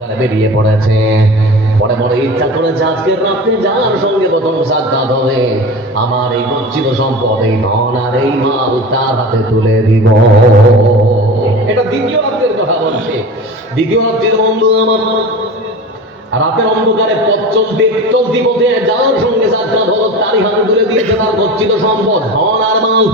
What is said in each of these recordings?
বেরিয়ে পড়েছে। পরে পরে ইচ্ছা করেছে আজকে রাত্রে যার সঙ্গে প্রথম সাক্ষাৎ হবে। আমার এই গচ্ছিত সম্পদ এই ধন আর এই মাল তার হাতে তুলে দিব। এটা দ্বিতীয় রাত্রের কথা বলছে। দ্বিতীয় রাত্রির বন্ধু আমার রাতের অন্ধকারে পথ চলতে দিবতে পথে যার সঙ্গে যাত্রা ধর তারই হাতে তুলে দিয়েছে তার গচ্ছিত সম্পদ। ধন আর মাল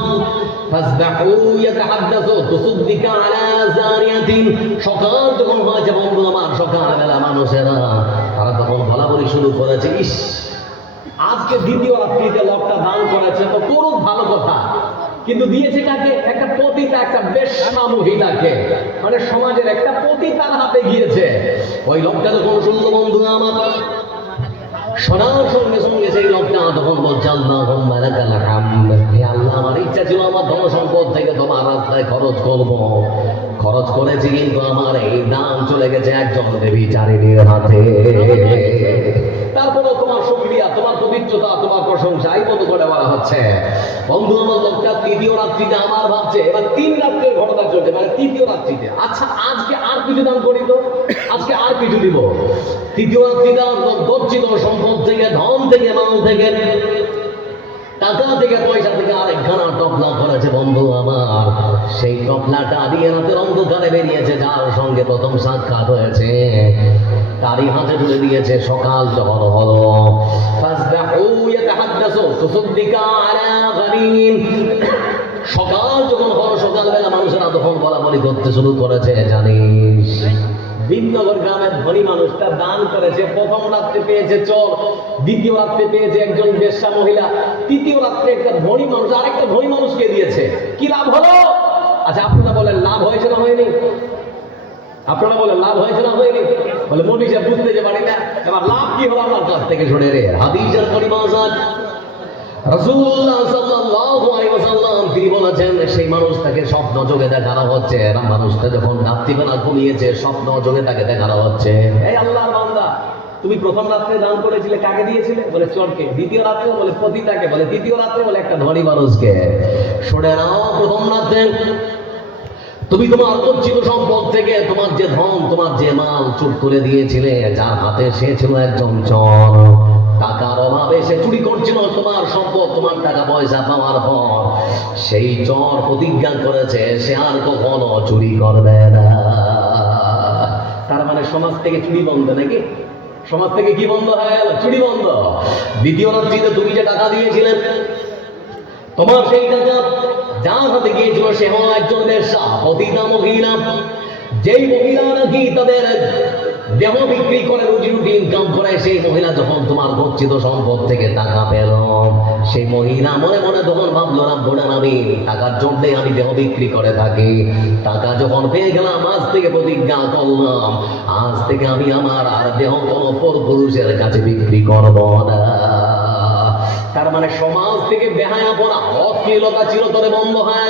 আজকে দ্বিতীয় রাত্রিতে লোকটা দান করেছে তো করুক ভালো কথা। কিন্তু দিয়েছে কাকে? একটা পতিতা, একটা বেশ্যা মহিলাকে মানে সমাজের একটা পতিতার হাতে গিয়েছে। ওই লোকটা যখন শুনলো বন্ধু আমার। সঙ্গে সঙ্গে সেই লোকটা তখন আমার ইচ্ছা ছিল আমার সম্পদ থেকে তোমার রাস্তায় খরচ করব। খরচ করেছি কিন্তু আমার এই দান চলে গেছে একজন দেবী চারিণীর হাতে। তোমার তোমার প্রশংসা মত করে বলা হচ্ছে। বন্ধু, আমার লোকটা তৃতীয় রাত্রিতে আমার ভাবছে, এবার তিন রাত্রের ঘটনা চলছে মানে তৃতীয় রাত্রিতে। আচ্ছা আজকে আর কিছু দান করি তো? আজকে আর কিছু দিব? তৃতীয় রাত্রিতে গচ্ছিত সম্পদ থেকে, ধন থেকে, মাল থেকে টাকা থেকে পয়সা থেকে আরেকখানা টপলা করেছে বন্ধু আমার। সেই টপলাটা দিয়ে রাতের অন্ধকারে বেরিয়েছে, যার সঙ্গে প্রথম সাক্ষাৎ হয়েছে। তারই হাতে তুলে দিয়েছে সকাল যখন হলো। সকাল যখন হলো, সকালবেলা মানুষেরা তখন বলা বলি করতে শুরু করেছে, জানিস। বিনগর গ্রামের ধনী মানুষটা দান করেছে, প্রথম রাত্রে পেয়েছে চর, দ্বিতীয় রাত্রে পেয়েছে একজন বেশ্যা মহিলা, তৃতীয় রাত্রে একটা ধনী মানুষ আর একটা ধনী মানুষকে দিয়েছে। কি লাভ হলো? আচ্ছা আপনারা বলেন, লাভ হয়েছে না হয়নি? আপনারা বলেন, লাভ হয়েছে না হয়নি? বলে, মনীষা বুঝতে যে পারি না, এবার লাভ কি হলো আমার কাছ থেকে শুনে রে। হাদিসের পরিমাণ রাসূলুল্লাহ সাল্লাল্লাহু আলাইহি ওয়াসাল্লাম তিনি বলেছেন সেই মানুষটাকে স্বপ্ন যোগে দেখানো হচ্ছে। এরা মানুষটা যখন রাত্রিবেলা ঘুমিয়েছে স্বপ্ন যোগে তাকে দেখানো হচ্ছে। এই আল্লাহর বান্দা তুমি প্রথম রাত্রে দান করেছিলে কাকে দিয়েছিলে? বলে চোরকে। দ্বিতীয় রাত্রে বলে পতিতাকে। বলে তৃতীয় রাত্রে বলে একটা ধনী মানুষকে। শুনে নাও প্রথম রাত্রে তুমি তোমার গচ্ছিত সম্পদ থেকে তোমার যে ধন তোমার যে মাল চুপ করে দিয়েছিলে যার হাতে সে ছিল একজন চর। টাকার অভাবে সে চুরি করছিল, তোমার সম্পদ, তোমার টাকা পয়সা পাওয়ার পর সেই চর প্রতিজ্ঞা করেছে, সে আর কখনো চুরি করবে না। তার মানে সমাজ থেকে চুরি বন্ধ নাকি? সমাজ থেকে কি বন্ধ হয়ে গেল? চুরি বন্ধ। দ্বিতীয় রাত্রিতে তুমি যে টাকা দিয়েছিলেন, তোমার সেই টাকা যার হাতে গিয়েছিল, সে হলো একজন বেশ্যা পতিতা মহিলা যেই মহিলা নাকি তাদের দেহ বিক্রি করে রুজি রুটি ইনকাম করে, সেই মহিলা যখন তোমার গচ্ছিত সম্পদ থেকে টাকা পেল, সেই মহিলা মনে মনে তখন ভাবলো না বোনা আমি টাকার জন্যে আমি দেহ বিক্রি করে থাকি। টাকা যখন পেয়ে গেলাম, আজ থেকে প্রতিজ্ঞা করলাম, আজ থেকে আমি আমার আর দেহ কোনো পর পুরুষের কাছে বিক্রি করব না। তার মানে সমাজ থেকে বেহায়াপনা অশ্লীলতা চিরতরে বন্ধ হয়ে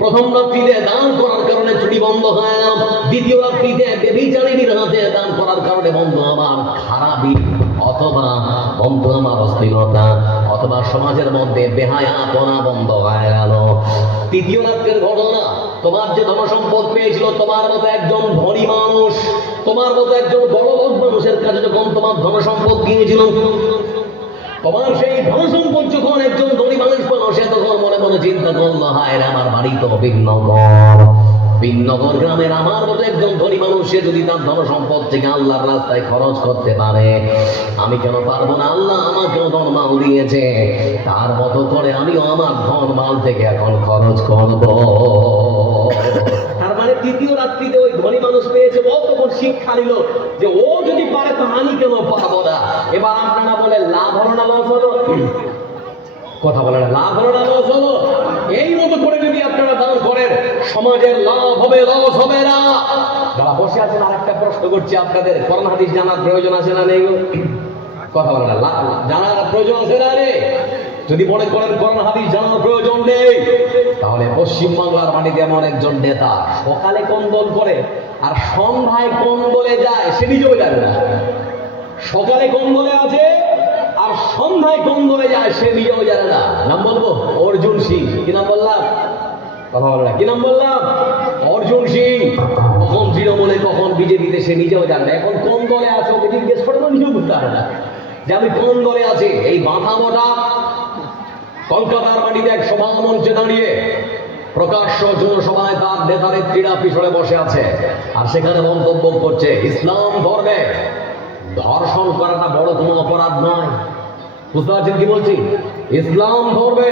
প্রথম রাত্রিতে দান করার কারণে চুরি বন্ধ হয়ে গেল। দ্বিতীয় রাত্রিতে বেবিচারিণীর হাতে দান করার কারণে বন্ধ আমার খারাপই, অথবা বন্ধ আমার অশ্লীলতা অথবা সমাজের মধ্যে বেহায়াপনা বন্ধ হয়ে গেল। তৃতীয় রাত্রের ঘটনা, তোমার যে ধন সম্পদ পেয়েছিল, তোমার মতো একজন ধনী মানুষ, তোমার মতো একজন বড় মানুষের কাছে যখন তোমার ধন সম্পদ গিয়েছিল তোমার সেই ধন সম্পদ যখন একজন ধনী মানুষ পেল, সে তখন মনে মনে চিন্তা করল, হায় আমার বাড়ি তো ভিন্নগর ভিন্নগর গ্রামের আমার মতো একজন ধনী মানুষ, সে যদি তার ধন সম্পদ থেকে আল্লাহর রাস্তায় খরচ করতে পারে, আমি কেন পারব না? আল্লাহ আমাকেও ধন মাল দিয়েছে। তার মতো করে আমিও আমার ধন মাল থেকে এখন খরচ করব। তার মানে তৃতীয় রাত্রিতে ওই ধনী মানুষ পেয়েছে, ও তখন শিক্ষা নিল যে ও যদি পারে তো আমি কেন পারব না? এবার হলো না লস হলো? কথা বলে না, লাভ হলো না লস হলো? এই মতো করে যদি আপনারা দান করেন, সমাজের লাভ হবে, লস হবে না। যারা বসে আছেন আর একটা প্রশ্ন করছি আপনাদের করোনা হাদিস জানার প্রয়োজন আছে না নেই কথা বলে না জানার প্রয়োজন আছে না রে? যদি মনে করেন করোনা হাদিস জানার প্রয়োজন নেই, তাহলে পশ্চিমবাংলার মাটিতে এমন একজন নেতা সকালে কন্দল করে আর সন্ধ্যায় কোন কন্দলে যায়, সে নিজেও জানে না। সকালে কন্দলে আছে আর সন্ধ্যায় কন্দলে যায়, সে নিজেও জানে না। নাম বলব? অর্জুন সিং। কি নাম বললাম? কথা বলো কি নাম বললাম? অর্জুন সিং। কখন তৃণমূলে কখন বিজেপিতে সে নিজেও জানে না। এখন কোন দলে আছে ওকে জিজ্ঞেস করে তো নিজেও বুঝতে পারে না। যে আমি কোন দলে আছি? এই মাথা মোটা কলকাতার মাটিতে এক সভা মঞ্চে দাঁড়িয়ে প্রকাশ্য জনসভায় তার নেতা নেত্রীরা পিছনে বসে আছে। আর সেখানে মন্তব্য করছে, ইসলাম ধর্মে ধর্ষণ করাটা বড় কোনো অপরাধ নয়। বুঝতে পারছেন কি বলছি? ইসলাম ধরবে।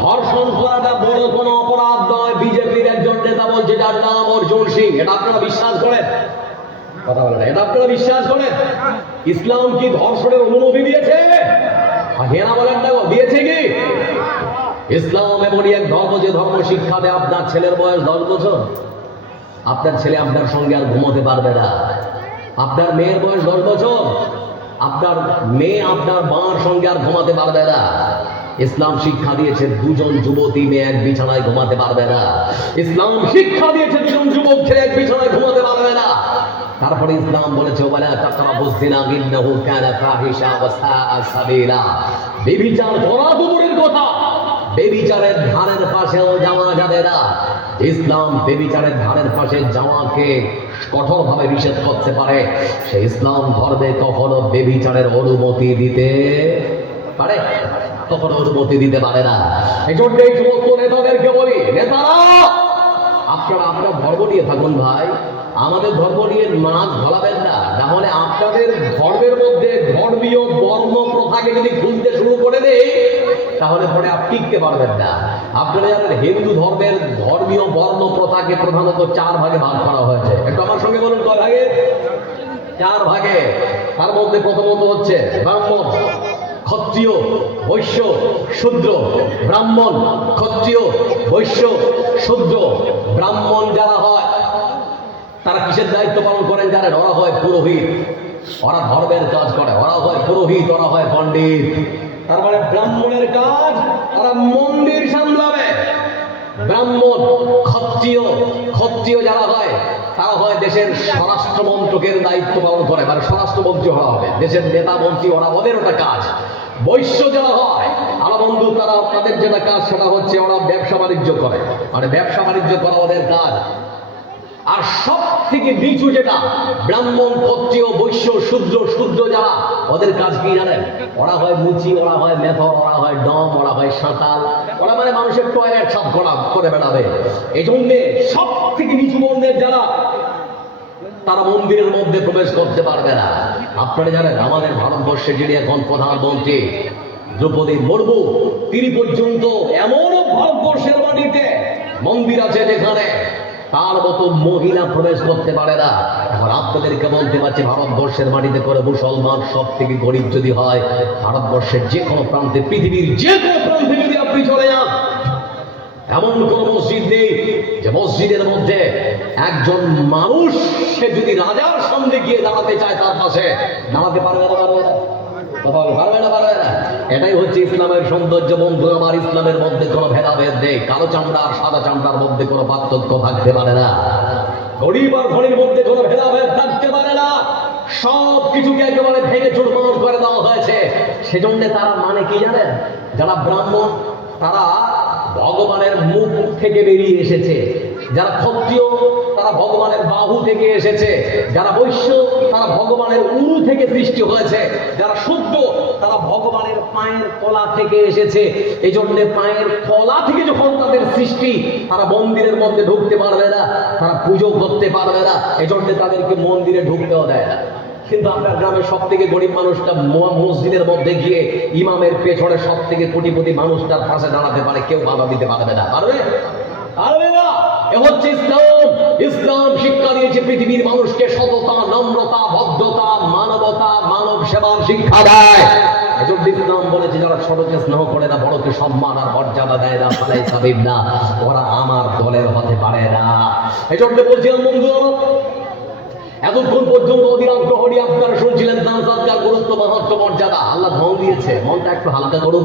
ধর্ষণ করাটা বড় কোনো অপরাধ নয়, বিজেপির একজন নেতা বলছে যার নাম অর্জুন সিং। এটা আপনারা বিশ্বাস করেন? কথা বলেন এটা আপনারা বিশ্বাস করেন? ইসলাম কি ধর্ষণের অনুমতি দিয়েছে? হেনা বলেন দেখো, দিয়েছে কি? ইসলাম এমনই এক ধর্ম, যে ধর্ম শিক্ষা দেয় আপনার ছেলের বয়স দশ বছর। আপনার ছেলে আপনার সঙ্গে আর ঘুমোতে পারবে না। আপনার মেয়ের বয়স দশ বছর। আপনার মেয়ে আপনার মার সঙ্গে আর ঘুমাতে পারবে না। ইসলাম শিক্ষা দিয়েছে দুজন যুবতী মেয়ে এক বিছানায় ঘুমাতে পারবে না। ইসলাম শিক্ষা দিয়েছে দুজন যুবক ছেলে এক বিছানায় ঘুমাতে পারবে না। তারপরে ইসলাম বলেছে, ওয়ালা তাকরাবুজ জিনা ইন্নাহু কানা ফাহিশা ওয়া সাআ বেবিচার করা কথা। বেবিচারের ধারের পাশেও যাওয়া যাবে না। ইসলাম বেবিচারের ধারের পাশে যাওয়াকে কঠোরভাবে নিষেধ করতে পারে। সে ইসলাম ধর্মে কখনো বেবিচারের অনুমতি দিতে পারে? কখনো অনুমতি দিতে পারে না। এই জন্য এই সমস্ত নেতাদেরকে বলি, নেতারা, আপনারা আপনার ধর্ম নিয়ে থাকুন ভাই। আমাদের ধর্ম নিয়ে নাচ ঘোলাবেন না। তাহলে আপনাদের ধর্মের মধ্যে ধর্মীয় বর্ণ প্রথাকে যদি খুলতে শুরু করে দেই তাহলে পরে আপনি টিকতে পারবেন না। আপনারা জানেন হিন্দু ধর্মের ধর্মীয় বর্ণ প্রথাকে প্রধানত চার ভাগে ভাগ করা হয়েছে। একটু আমার সঙ্গে বলুন, কয় ভাগে? চার ভাগে। তার মধ্যে প্রথমত হচ্ছে ব্রাহ্মণ, ক্ষত্রিয়, বৈশ্য, শূদ্র। ব্রাহ্মণ, ক্ষত্রিয়, বৈশ্য, শূদ্র। ব্রাহ্মণ যারা হয়, তারা কিসের দায়িত্ব পালন করেন জানেন? ওরা হয় পুরোহিত। ওরা ধর্মের কাজ করে। ওরা হয় পুরোহিত, ওরা হয় পণ্ডিত। তার মানে ব্রাহ্মণের কাজ তারা মন্দির সামলাবে। ব্রাহ্মণ, ক্ষত্রিয় ক্ষত্রিয় যারা হয়, তারা হয় দেশের স্বরাষ্ট্র মন্ত্রকের দায়িত্ব পালন করে মানে স্বরাষ্ট্রমন্ত্রী হওয়া হবে। দেশের নেতা মন্ত্রী, ওরা ওদের ওটা কাজ। বৈশ্য যারা হয় আমার বন্ধু, তারা তাদের যেটা কাজ, সেটা হচ্ছে ওরা ব্যবসা বাণিজ্য করে। মানে ব্যবসা বাণিজ্য করা ওদের কাজ। আর সব থেকে নিচু যেটা ব্রাহ্মণ, ক্ষত্রিয়, বৈশ্য, শূদ্র শূদ্র যারা, ওদের কাজ কি জানেন? ওরা হয় মুচি, ওরা হয় মেথর ওরা হয় ডম, ওরা হয় সাঁতাল ওরা মানে মানুষের টয়লেট সব করা করে বেড়াবে। এই জন্যে সব থেকে নিচু বর্ণের যারা, তারা মন্দিরের মধ্যে প্রবেশ করতে পারবে না। আপনারা জানেন, আমাদের ভারতবর্ষে যিনি এখন প্রধানমন্ত্রী, দ্রৌপদী মুর্মু, তিনি পর্যন্ত এমনও ভারতবর্ষের মাটিতে মন্দির আছে যেখানে তার মতো মহিলা প্রবেশ করতে পারে না। এখন আপনাদেরকে বলতে পারছি, ভারতবর্ষের মাটিতে করে মুসলমান সব থেকে গরিব যদি হয়, ভারতবর্ষের যে কোনো প্রান্তে, পৃথিবীর যে কোনো প্রান্তে যদি আপনি চলে যান, এমন কোন মসজিদ নেই যে মসজিদের মধ্যে একজন মানুষ সে যদি রাজার সামনে গিয়ে দাঁড়াতে চায় তার পাশে, দাঁড়াতে পারবে না। কথা পারবে না, পারবে এটাই হচ্ছে ইসলামের সৌন্দর্য বন্ধু। আমার ইসলামের মধ্যে কোনো ভেদাভেদ নেই। কালো চামড়া আর সাদা চামড়ার মধ্যে কোনো পার্থক্য থাকতে পারে না। গরিব আর ধনীর মধ্যে কোনো ভেদাভেদ থাকতে পারে না। সব কিছুকে একেবারে ভেঙে চুরমার করে দেওয়া হয়েছে। সেজন্য তারা মানে কি জানেন? যারা ব্রাহ্মণ, তারা ভগবানের মুখ থেকে বেরিয়ে এসেছে। যারা ক্ষত্রিয় তারা ভগবানের বাহু থেকে এসেছে। যারা বৈশ্য, তারা ভগবানের উরু থেকে সৃষ্টি হয়েছে। যারা শুদ্ধ তারা ভগবানের পায়ের তলা থেকে এসেছে। এই জন্যে পায়ের তলা থেকে যখন তাদের সৃষ্টি, তারা মন্দিরের মধ্যে ঢুকতে পারবে না, তারা পুজো করতে পারবে না এই জন্যে তাদেরকে মন্দিরে ঢুকতেও দেয় না। কিন্তু আপনার গ্রামের সব থেকে গরিব মানুষটা মসজিদের মধ্যে গিয়ে ইমামের পেছনে সব থেকে কোটিপতি মানুষটার পাশে দাঁড়াতে পারে, কেউ বাধা দিতে পারবে না। পারবে? পারবে না! এ হচ্ছে ইসলাম। ইসলাম শিক্ষা দিয়েছে পৃথিবীর মানুষকে সততা, নম্রতা, ভদ্রতা, মানবতা, মানব সেবার শিক্ষা দেয়। এজন্য ইসলাম বলেছে, যারা ছোটকে স্নেহ করে না, বড়কে সম্মান আর মর্যাদা দেয় না, ফালাই সাবিব না, ওরা আমার দলের হতে পারে না। এজন্য বলছিলাম বন্ধু এতক্ষণ পর্যন্ত অধিরাম প্রহরী আপনারা শুনছিলেন দান সৎকার, গুরুত্ব, মাহাত্ম, মর্যাদা। আল্লাহ ধন দিয়েছে, মনটা একটু হালকা করুন।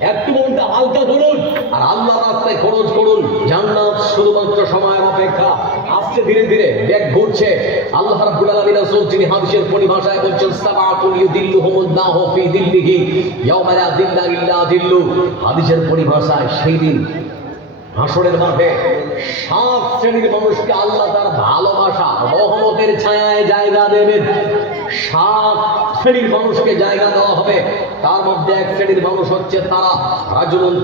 একটু মনটা হালকা করুন আর আল্লাহ রাস্তায় খরচ করুন। জান্নাত শুধুমাত্র সময়ের অপেক্ষা। আসছে ধীরে ধীরে ব্যাগ ঘুরছে। আল্লাহ রাব্বুল আলামিন রাসূল যিনি হাদিসের পরিভাষায় বলছেন ইউদিল্লুহুমুল্লাহু ফি দিল্লিহি লা দিল্লা ইল্লা দিল্লু। হাদিসের পরিভাষায় সেই দিন, হাসরের মাঠে সাত শ্রেণির মানুষকে আল্লাহ তার ভালোবাসা, রহমতের ছায়ায় জায়গা দেবেন। সাত শ্রেণির মানুষকে জায়গা দেওয়া হবে। তার মধ্যে এক শ্রেণির মানুষ হচ্ছে তারা। রাজুলুন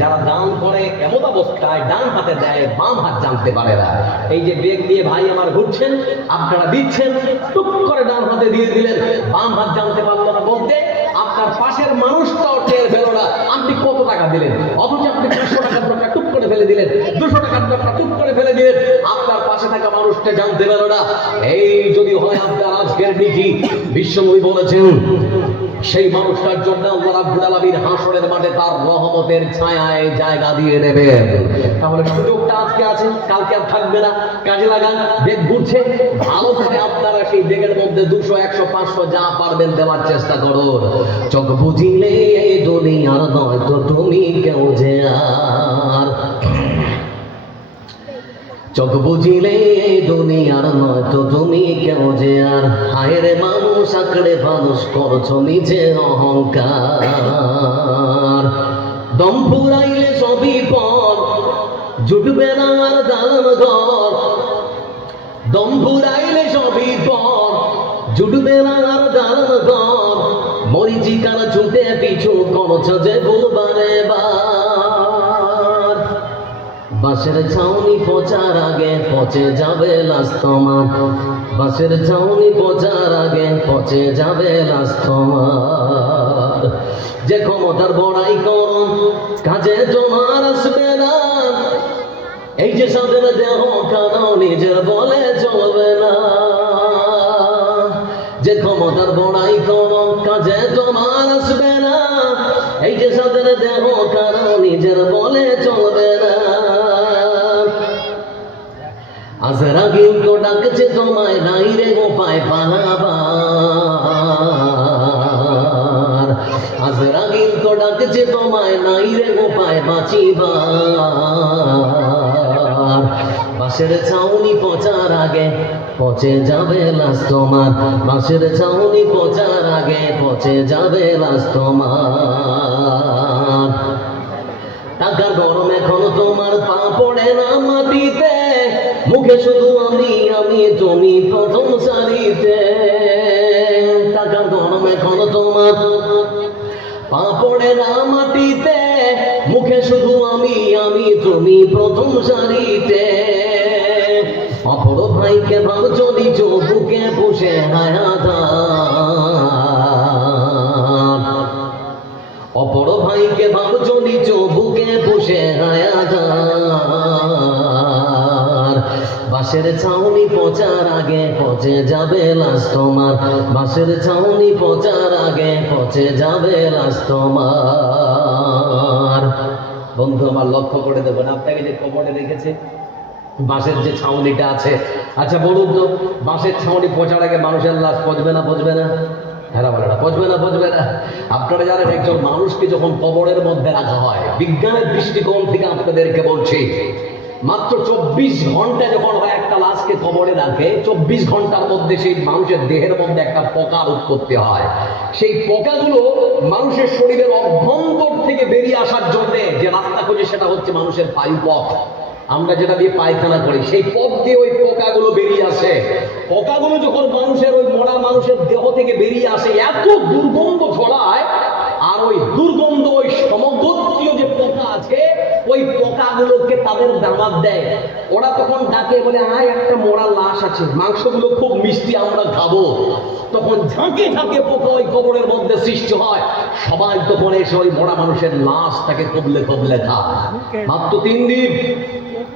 যারা করে, এমন অবস্থায় ডান হাতে দেয়, বাম হাত জানতে পারে না। এই যে বেগ নিয়ে ভাই আমার ঘুরছেন, আপনারা দিচ্ছেন, টুক করে ডান হাতে দিয়ে দিলেন। বাম হাত জানতে পারল না বলতে আপনার পাশের মানুষটাও টের ফেলো না। আপনি কত টাকা দিলেন? অথচ আপনি পাঁচশো টাকার দরকার টুক করে ফেলে দিলেন। দুশো টাকার দরকার টুক করে ফেলে দিলেন। আপনার পাশে থাকা মানুষটা জানতে পারো না। এই যদি হয় আপনার আজকের নীতি বিশ্বময় বলেছেন সেই মানুষটার জন্য আল্লাহ রাব্বুল আলামিন হাসরের মাঠে তার রহমতের ছায়ায় জায়গা দিয়ে দেবেন। তাহলে সুযোগটা আজকে আছে, কালকে আর থাকবে না। কাজে লাগান, বেগ ঘুরছে ভালো করে আপনারা সেই বেগের মধ্যে দুশো, একশো, পাঁচশো যা পারবেন দেওয়ার চেষ্টা করুন। চোখ বুঝিলে এই দুনিয়ার নয় তো তুমি কেউ যে আর। চোখ বুঝিলে দুনিয়ার নয় তো তুমি কেউ যে আর। হায়ের মানুষ আঁকড়ে মানুষ করছ নিজে অহংকার। দম ফুরাইলে সবই পর, জুটবে না আর দালান ঘর। দম ফুরাইলে সবই পর, জুটবে না আর দালান ঘর। মরিচিকার ছুটে পিছু করছ যে ভুলবারে বার। বাসের ছাউনি পচার আগে পচে যাবে লাশ তোমার। বাসের চাউনি পচার আগে পচে যাবে রাস্তমার তোমার যে ক্ষমতার বড়াই করম কাজে তোমার আসবে না। এই যে সাদের দেহ কানাও নিজের বলে চলবে না। যে ক্ষমতার বড়াই কর কাজে তোমার ডাকছে তোমায় নাই রে গোপায় পালাবার। আজরা কিন্তু ডাকছে তোমায় নাই রে গোপায় বাঁচিবার। বাসের ছাউনি পচার আগে পচে যাবে লাশ তোমার। বাসের ছাউনি পচার আগে পচে যাবে লাশ তোমার। টাকার গরম এখন তোমার পা পড়ে না মাটিতে। মুখে শুধু আমি আমি তুমি প্রথম সারিতে টাকার গরম এখন তোমার। পা পড়ে না মাটিতে, মুখে শুধু আমি আমি তুমি প্রথম সারিতে অপর ভাইকে ভাব যদি চোখে বসে হায়াত অপর ভাইকে ভাবছ নিচ বুকে বসে হায়াদার বাসের ছাউনি পচার আগে পচে যাবে লাশ তোমার। বাসের ছাউনি পচার আগে পচে যাবে লাশ তোমার। বন্ধু, আমার লক্ষ্য করে দেবেন আপনাকে যে কবরে রেখেছে, বাঁশের যে ছাউনিটা আছে। আচ্ছা বলুন তো, বাঁশের ছাউনি পচার আগে মানুষের লাশ পচবে না পচবে না? হ্যাঁ না, পচবে না পচবে না? আপনারা জানেন, একজন মানুষকে যখন কবরের মধ্যে রাখা হয়, বিজ্ঞানের দৃষ্টিকোণ থেকে আপনাদেরকে বলছি মাত্র চব্বিশ ঘণ্টা যখন হয় একটা লাশকে কবরে রাখে, চব্বিশ ঘণ্টার মধ্যে সেই মানুষের দেহের মধ্যে একটা পোকার উৎপত্তি হয়। সেই পোকাগুলো মানুষের শরীরের অভ্যন্তর থেকে বেরিয়ে আসার জন্য যে রাস্তা খুঁজে সেটা হচ্ছে মানুষের বায়ুপথ আমরা যেটা দিয়ে পায়খানা করি, সেই পথ দিয়ে ওই পোকাগুলো বেরিয়ে আসে। পোকাগুলো যখন মানুষের ওই মরা মানুষের দেহ থেকে বেরিয়ে আসে, এত দুর্গন্ধ ছড়ায়, আর ওই দুর্গন্ধ ওই সমগোত্রীয় যে পোকা আছে ওই পোকাগুলোকে তাদের দামাত দেয়। ওরা তখন ডাকে বলে আয় একটা মোড়া লাশ আছে। মাংসগুলো খুব মিষ্টি আমরা খাব। তখন ঝাঁকে ঝাঁকে পোকা ওই কবরের মধ্যে সৃষ্টি হয়। সবাই তখন এসে ওই মরা মানুষের লাশটাকে কবলে কবলে খায়। মাত্র তিন দিন।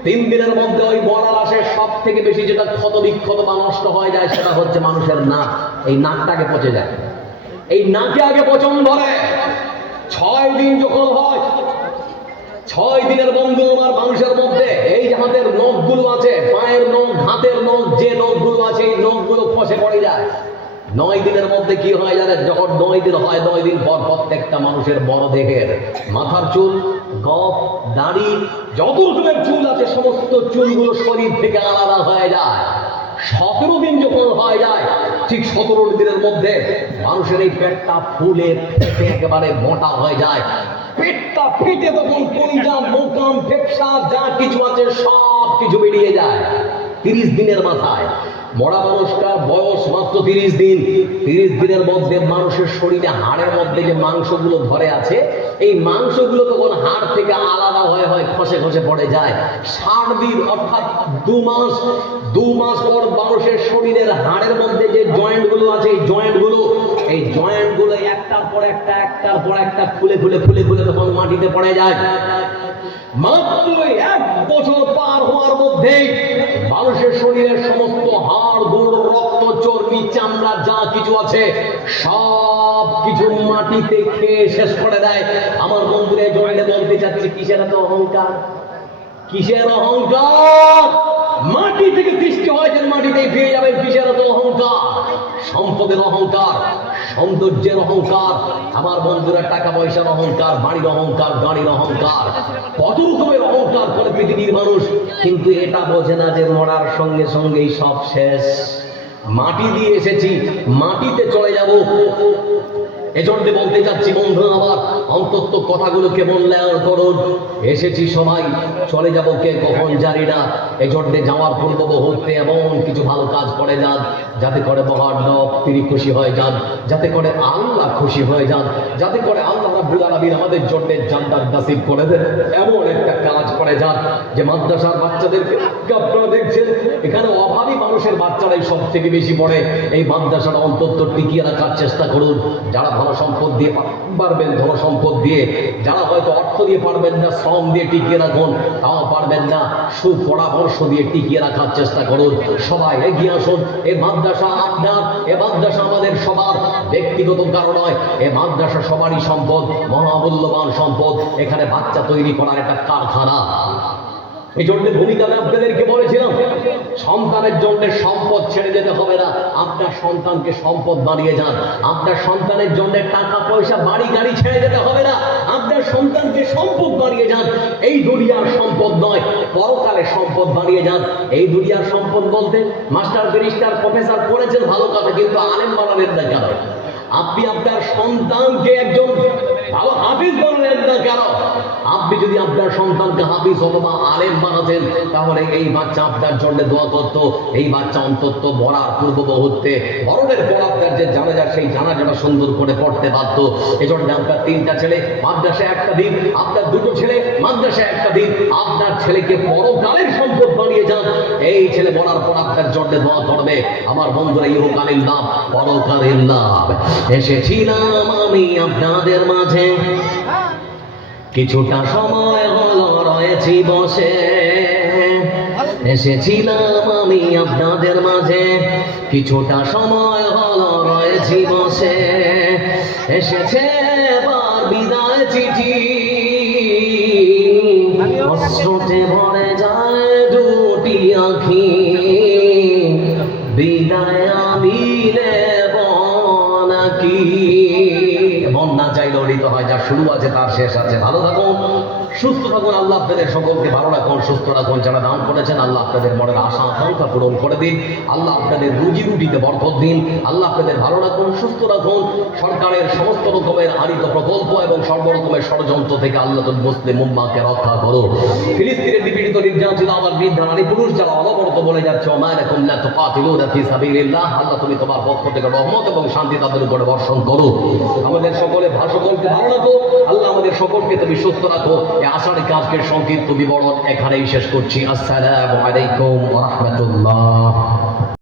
তিন দিনের মধ্যে ওই মরা লাশের সব থেকে বেশি যেটা ক্ষত বিক্ষত বা নষ্ট হয়ে যায় সেটা হচ্ছে মানুষের নাক। এই নাকটাকে পচে যায়। এই নাকে আগে পচন ধরে। ছয় দিন যখন হয় ছয় দিনের বন্ধু আমার মানুষের মধ্যে। এই যে আমাদের নখগুলো আছে, পায়ের নখ, হাতের নখ, যে নখগুলো আছে, এই নখগুলো খসে পড়ে যায়। নয় দিনের মধ্যে কি হয় জানেন? যখন নয় দিন হয়, নয় দিন পর প্রত্যেকটা মানুষের বড় দেহের মাথার চুল গপ দাড়ি, যত রকমের চুল আছে, সমস্ত চুলগুলো শরীর থেকে আলাদা হয়ে যায়। সতেরো দিন যখন হয়ে যায়, ঠিক সতেরো দিনের মধ্যে মানুষের এই পেটটা ফুলে একেবারে মোটা হয়ে যায়। পেটটা ফেটে তখন কলিজা মোকাম ফেপসা যা কিছু আছে, সব কিছু বেরিয়ে যায়। তিরিশ দিনের মাথায়। মরা মানুষটার বয়স মাত্র তিরিশ দিন। তিরিশ দিনের মধ্যে মানুষের শরীরে হাড়ের মধ্যে যে মাংসগুলো ধরে আছে, এই মাংসগুলো তখন হাড় থেকে আলাদা হয়ে হয় খসে খসে পড়ে যায়। ষাট দিন, অর্থাৎ দু মাস দু মাস পর মানুষের শরীরের হাড়ের মধ্যে যে জয়েন্টগুলো আছে, এই জয়েন্টগুলো এই জয়েন্টগুলো একটার পর একটা, একটার পর একটা খুলে খুলে খুলে খুলে তখন মাটিতে পড়ে যায়। মাত্র এক বছর পার হওয়ার মধ্যেই মানুষের শরীরের সমস্ত হাড়, গোড়, রক্ত, চর্বি, চামড়া, যা কিছু আছে, সব কিছু মাটিতে খেয়ে শেষ করে দেয়। আমার বন্ধুরা জয়েন্টে বলতে চাচ্ছি, কিসের এত অহংকার? কিসের অহংকার? মাটি থেকে সৃষ্টি হয়েছেন মাটিতেই ফিরে যাবেন কিসের এত অহংকার? সম্পদের অহংকার। সৌন্দর্যের অহংকার, আমার বন্ধুরা টাকা পয়সার অহংকার, বাড়ির অহংকার, গাড়ির অহংকার, কত রকমের অহংকার করে পৃথিবীর মানুষ। কিন্তু এটা বোঝে না যে মরার সঙ্গে সঙ্গেই সব শেষ। মাটি দিয়ে এসেছি, মাটিতে চলে যাব। এজন্য বলতে চাচ্ছি, বন্ধু আমার, অন্তত কথাগুলোকে মূল্যায়ন করুন। এসেছি সবাই, চলে যাব কে কখন জানি না। এজন্য যাওয়ার পূর্ব মুহূর্তে এমন কিছু ভালো কাজ করে যান, যাতে করে মহান রব তিনি খুশি হয়ে যান, যাতে করে আল্লাহ খুশি হয়ে যান, যাতে করে আল্লাহ রাব্বুল আমাদের জন্য জান্নাত নাসিব করে দেন। এমন একটা কাজ করে যান যে মাদ্রাসার বাচ্চাদেরকে আপনারা দেখছেন, এখানে অভাবী মানুষের বাচ্চারাই সব থেকে বেশি পড়ে। এই মাদ্রাসাটা অন্তত টিকিয়ে রাখার চেষ্টা করুন। যারা ভালো সম্পদ দিয়ে পারবেন ধন সম্পদ দিয়ে। যারা হয়তো অর্থ দিয়ে পারবেন না, শ্রম দিয়ে টিকিয়ে রাখুন, তাও পারবেন না। সুপরামর্শ দিয়ে টিকিয়ে রাখার চেষ্টা করুন। সবাই এগিয়ে আসুন। এ মাদ্রাসা আপনার, এ মাদ্রাসা আমাদের সবার। ব্যক্তিগত কারণ হয় এ মাদ্রাসা সবারই সম্পদ, মহামূল্যবান সম্পদ। এখানে বাচ্চা তৈরি করার একটা কারখানা। এই জন্য ভূমিকা আপনাদেরকে বলেছিলাম, সন্তানের জন্য সম্পদ ছেড়ে যেতে হবে না। আপনার সন্তানকে সম্পদ বানিয়ে যান। আপনার সন্তানের জন্য টাকা, পয়সা, বাড়ি, গাড়ি ছেড়ে যেতে হবে না। আপনার সন্তানকে সম্পদ বানিয়ে যান। এই দুনিয়ার সম্পদ নয়, পরকালে সম্পদ বানিয়ে যান। এই দুনিয়ার সম্পদ বলতে মাস্টার, ব্যারিস্টার, প্রফেসর পড়েছেন ভালো কথা, কিন্তু আলেম বানাবেন না কেন আপনি আপনার সন্তানকে একজন ভালো হাফিজ বানালেন না কেন? আপনি যদি আপনার সন্তানকে হাফিজ অথবা আলেম বানাতেন, তাহলে এই বাচ্চা আপনার জন্য দোয়া করতো। এই বাচ্চা অন্তত মরার পূর্ব মুহূর্তে মরণের পর আপনার যে জানাজা, সেই জানাজাটা সুন্দর করে পড়তে বাধ্য। এজন্য আপনার তিনটা ছেলে, মাদ্রাসায় একটা দিন, আপনার দুটো ছেলে, মাদ্রাসায় একটা দিন। আপনার ছেলেকে পরকালের সম্পদ বানিয়ে যান। এই ছেলে মরার পর আপনার জন্য দোয়া করবে। আমার বন্ধুরা, ইহকালীন লাভ, পরকালীন লাভ। এসেছিলাম আমি আপনাদের মাঝে। কিছুটা সময় হলো, রয়েছি বসে। এসেছিলাম আমি আপনাদের মাঝে। কিছুটা সময় হলো, রয়েছি বসে। এসেছে বিদায় চিঠি। শুরু আছে তার শেষ আছে। ভালো থাকুন। সুস্থ থাকুন, আল্লাহ আপনাদের সকলকে ভালো রাখুন, সুস্থ রাখুন। যারা দান করেছেন, আল্লাহ আপনাদের মনের আশা, আকাঙ্ক্ষা পূরণ করে দিন। আল্লাহ আপনাদের রুজি রুটিতে বরকত দিন। আল্লাহ আপনাদের ভালো রাখুন, সুস্থ রাখুন। সরকারের সমস্ত রকমের আনিত প্রকল্প এবং সর্বরকমের ষড়যন্ত্র থেকে আল্লাহ মুসলিম উম্মাকে রক্ষা করো। ফিলিস্তিনের নিপীড়িত নির্যাতিত আমার বৃদ্ধ নারী পুরুষ যারা অনবরত বলে যাচ্ছে ওমায় রকম না তো কাতিলুনা ফি সাবিলিল্লাহ। আল্লাহ তুমি তোমার পক্ষ থেকে রহমত এবং শান্তি তাদের উপরে বর্ষণ করো। আমাদের সকলে সকলকে ভালো রাখো আল্লাহ আমাদের সকলকে তুমি সুস্থ রাখো। আসর কাজকে সংক্ষিপ্ত বিবরণ এখানেই শেষ করছি। আসসালামু আলাইকুম রহমতুল্লাহ।